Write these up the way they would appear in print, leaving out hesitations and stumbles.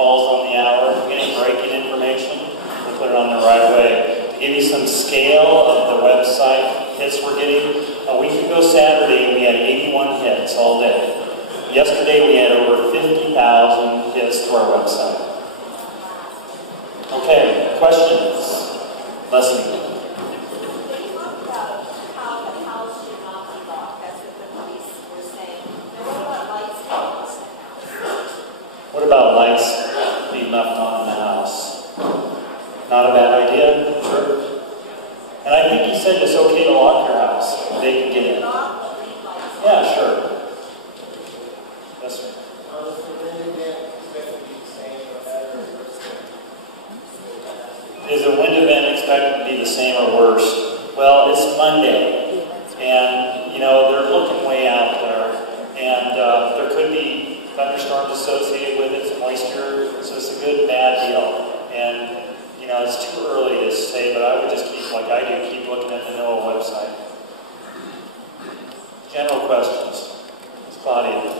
falls on the hour. If we get any breaking information, we'll put it on the right way. To give you some scale of the website hits we're getting, a week ago Saturday we had 81 hits all day. Yesterday we had over 50,000 hits to our website. Okay, questions? Leslie. What about lights being left on in the house? Not a bad idea? Sure. And I think he said it's okay to lock your house. They can get in. Yeah, sure. Yes, sir. Is the wind event expected to be the same or worse? Well, it's Monday. And, you know, they're looking way out there. And there could be thunderstorms associated with it, some moisture, so it's a good, bad deal. And, you know, it's too early to say, but I would just keep, like I do, keep looking at the NOAA website. General questions. Ms. Claudia.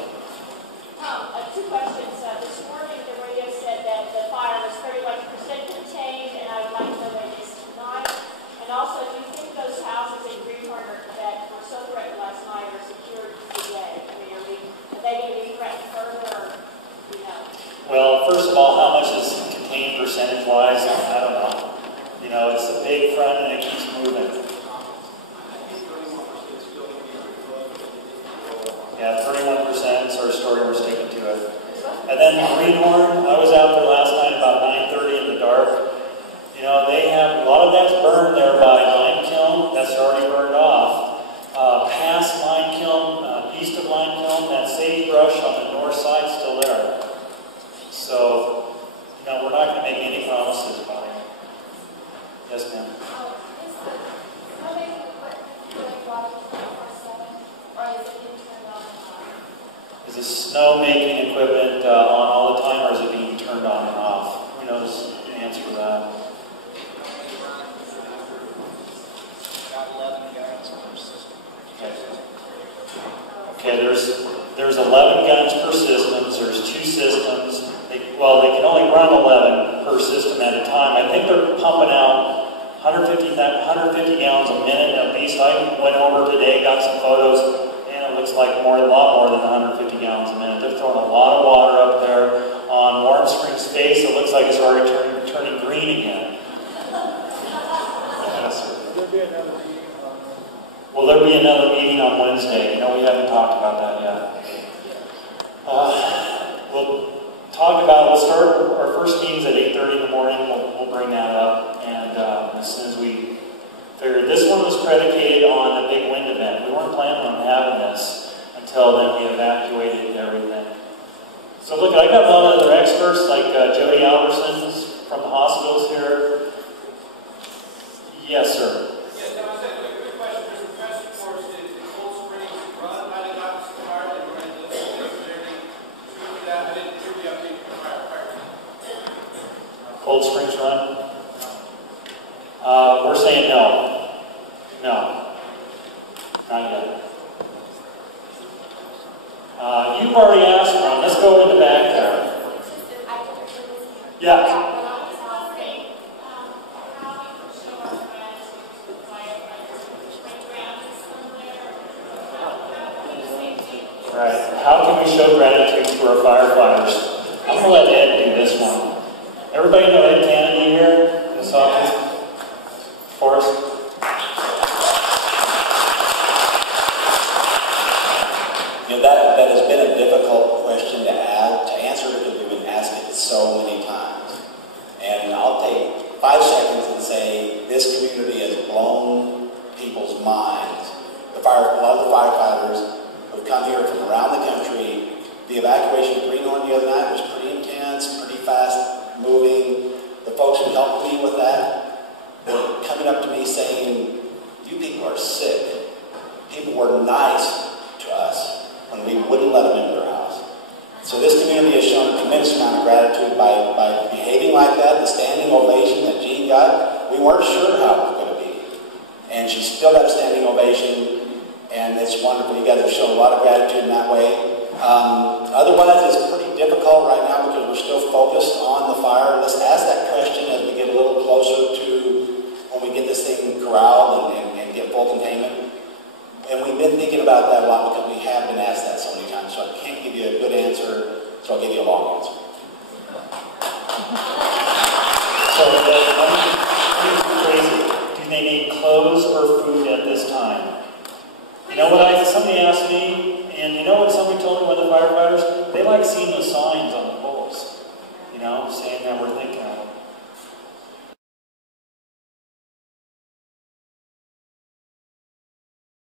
Two questions. This morning the radio said that the fire was 31% contained, and I would like to know what it is tonight. And also, do you think those houses in Greenhorn that were so threatened last night are secured today? I mean, are they going to be threatened further, or, you know? Well, first of all, how much is contained percentage-wise? I don't know. You know, it's a big front and it keeps moving. Yeah, 31% is our story, we're sticking to it. And then Greenhorn, I was out there last night about 9:30 in the dark. You know, they have, a lot of that's burned there by Lime Kiln, that's already burned off. Past Lime Kiln, east of Lime Kiln, that sagebrush on the north side is still there. So, you know, we're not going to make any promises about it. Yes, ma'am. Is the snow-making equipment on all the time, or is it being turned on and off? Who knows the answer to that? Okay, there's 11 guns per system. There's 2 systems. They can only run 11 per system at a time. I think they're pumping out 150 gallons a minute at least. I went over today, got some photos, and it looks like a lot more than 150 gallons a minute. They're throwing a lot of water up there on Warm Spring Space. It looks like it's already turning green again. Will there be another meeting on Wednesday? You know, we haven't talked about that yet. We'll start our first meetings at 8:30 in the morning. We'll bring that up. And as soon as we figured, this one was predicated on a big wind event. We weren't planning on having this until then we evacuated everything. So look, I got a lot of other experts like Jody Alberson from the hospitals here. Yes, sir. Cold Springs run? We're saying no. No. Not yet. You've already asked, Ron. Let's go in the back there. Yeah. Right. How can we show gratitude to our firefighters? I'm going to let Ed do this one. Everybody know Ed Kennedy here in this office? Forrest? You know, that has been a difficult question to answer because we've been asked it so many times. And I'll take 5 seconds and say this community has blown people's minds. A lot of the firefighters who've come here from around the country. The evacuation of Greenhorn the other night was pretty intense, pretty fast moving. The folks who helped me with that were coming up to me saying, "You people are sick." People were nice to us when we wouldn't let them into their house. So this community has shown a tremendous amount of gratitude by behaving like that. The standing ovation that Jean got, we weren't sure how it was going to be. And she still got a standing ovation, and it's wonderful. You got to show a lot of gratitude in that way. Otherwise, it's pretty difficult right now because we're still focused on the fire. Let's ask that question as we get a little closer to when we get this thing corralled and get full containment. And we've been thinking about that a lot because we have been asked that so many times. So I can't give you a good answer, so I'll give you a long answer. So, crazy. Do they need clothes or food at this time? You know what? Somebody asked me, and you know what somebody told me when the firefighters? They like seeing the signs on the poles. You know, saying